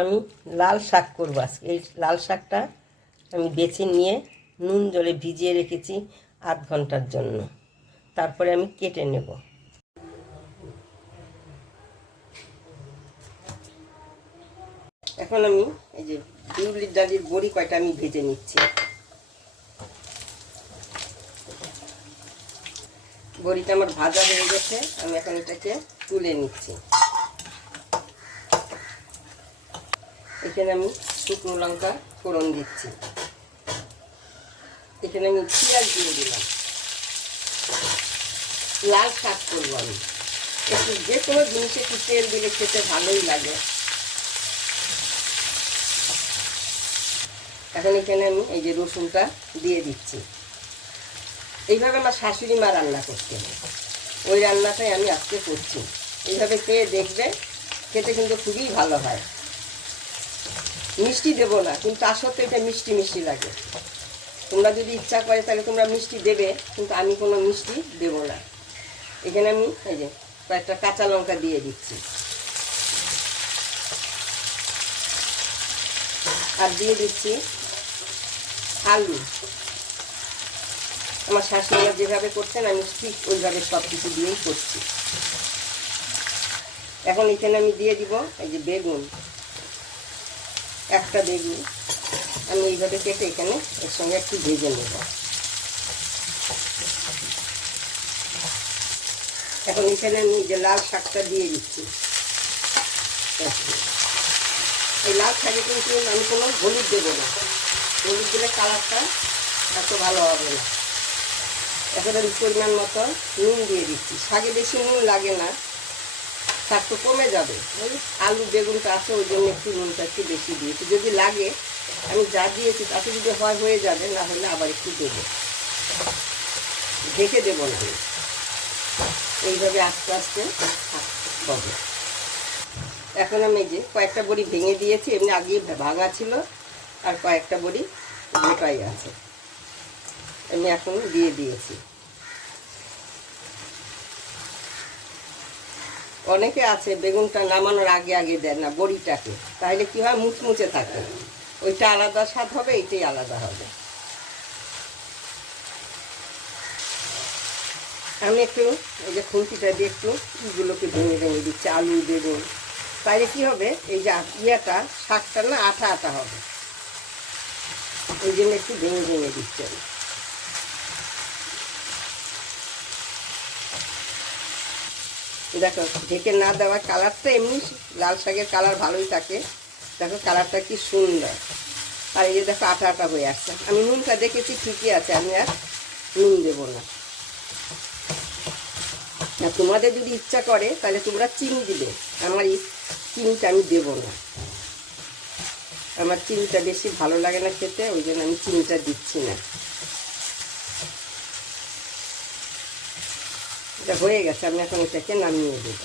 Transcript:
আমি লাল শাক করবো আজকে। এই লাল শাকটা আমি বেছে নিয়ে নুন জলে ভিজিয়ে রেখেছি আধ ঘন্টার জন্য। তারপরে আমি কেটে নেব। এখন আমি এই যে বিউলির ডালের বড়ি কয়টা আমি ভেজে নিচ্ছি। বড়িটা আমার ভাজা হয়ে গেছে, আমি এখন এটাকে তুলে নিচ্ছি। এখানে আমি শুকনো লঙ্কা ফোড়ন দিচ্ছি। এখানে আমি পেঁয়াজ দিয়ে দিলাম। লাল শাক করবো আমি। একটু যে কোনো জিনিসে একটু তেল দিলে খেতে ভালোই লাগে। এখন এখানে আমি এই যে রসুনটা দিয়ে দিচ্ছি। এইভাবে আমার শাশুড়ি মা রান্না করতেন, ওই রান্নাটাই আমি আজকে করছি। এইভাবে খেয়ে দেখবে, খেতে কিন্তু খুবই ভালো হয়। মিষ্টি দেবো না, কিন্তু তার সত্ত্বেও এটা মিষ্টি মিষ্টি লাগে। তোমরা যদি ইচ্ছা করে তাহলে তোমরা মিষ্টি দেবে, কিন্তু আমি কোনো মিষ্টি দেবো না। এখানে আমি এই যে কয়েকটা কাঁচা লঙ্কা দিয়ে দিচ্ছি, আর দিয়ে দিচ্ছি আলু। আমার শাশুড়ি যেভাবে করছেন আমি ঠিক ওইভাবে সব কিছু দিয়েই করছি। এখন এখানে আমি দিয়ে দিব এই যে বেগুন, একটা বেগুন আমি এইভাবে কেটে এখানে এর সঙ্গে একটু ভেজে নেব। এখন এখানে আমি যে লাল শাকটা দিয়ে দিচ্ছি। এই লাল শাকে কিন্তু আমি কোনো হলুদ দেবো না, হলুদ দিলে কালারটা এত ভালো হবে না। এখন আমি পরিমাণ মতো নুন দিয়ে দিচ্ছি। শাকে বেশি নুন লাগে না, শাক তো কমে যাবে। আলু বেগুনটা আছে ওই জন্য একটু নুনটা একটু বেশি দিয়েছি। যদি লাগে আমি যা দিয়েছি তাতে যদি হয়ে যাবে, না হলে আবার একটু দেবো। ঢেকে দেবো না, এইভাবে আস্তে আস্তে হবে। এখন আমি এই যে কয়েকটা বড়ি ভেঙে দিয়েছি, এমনি আগে ভাঙা ছিল, আর কয়েকটা বড়ি গোটাই আছে, আমি এখন দিয়ে দিয়েছি। অনেকে আছে বেগুনটা নামানোর আগে আগে দেয় না বড়িটাকে, তাহলে কি হয় মুচমুচে থাকে, ওইটা আলাদা স্বাদ হবে, এইটাই আলাদা হবে। আমি একটু এই যে খুন্তিটা দিয়ে একটু এগুলোকে ভেঙে ভেঙে দিচ্ছি, আলু বেগুন, তাহলে কি হবে এই যে ইয়েটা শাকটা না আঠা আঠা হবে, ওই জন্য একটু ভেঙে ভেঙে দিচ্ছি আমি। দেখো ঢেকে না দেওয়া কালারটা, এমনি লাল শাকের কালার ভালোই থাকে, দেখো কালারটা কি সুন্দর। আর এই যে দেখো আঠা আঠা হয়ে আসছে। আমি নুনটা দেখেছি ঠিকই আছে, আমি আর নুন দেবো না। তোমাদের যদি ইচ্ছা করে তাহলে তোমরা চিনি দিবে, আমার এই চিনিটা আমি দেবো না। আমার চিনিটা বেশি ভালো লাগে না খেতে, ওই জন্য আমি চিনিটা দিচ্ছি না। এটা হয়ে গেছে, আমি এখন এটাকে নামিয়ে দেবো।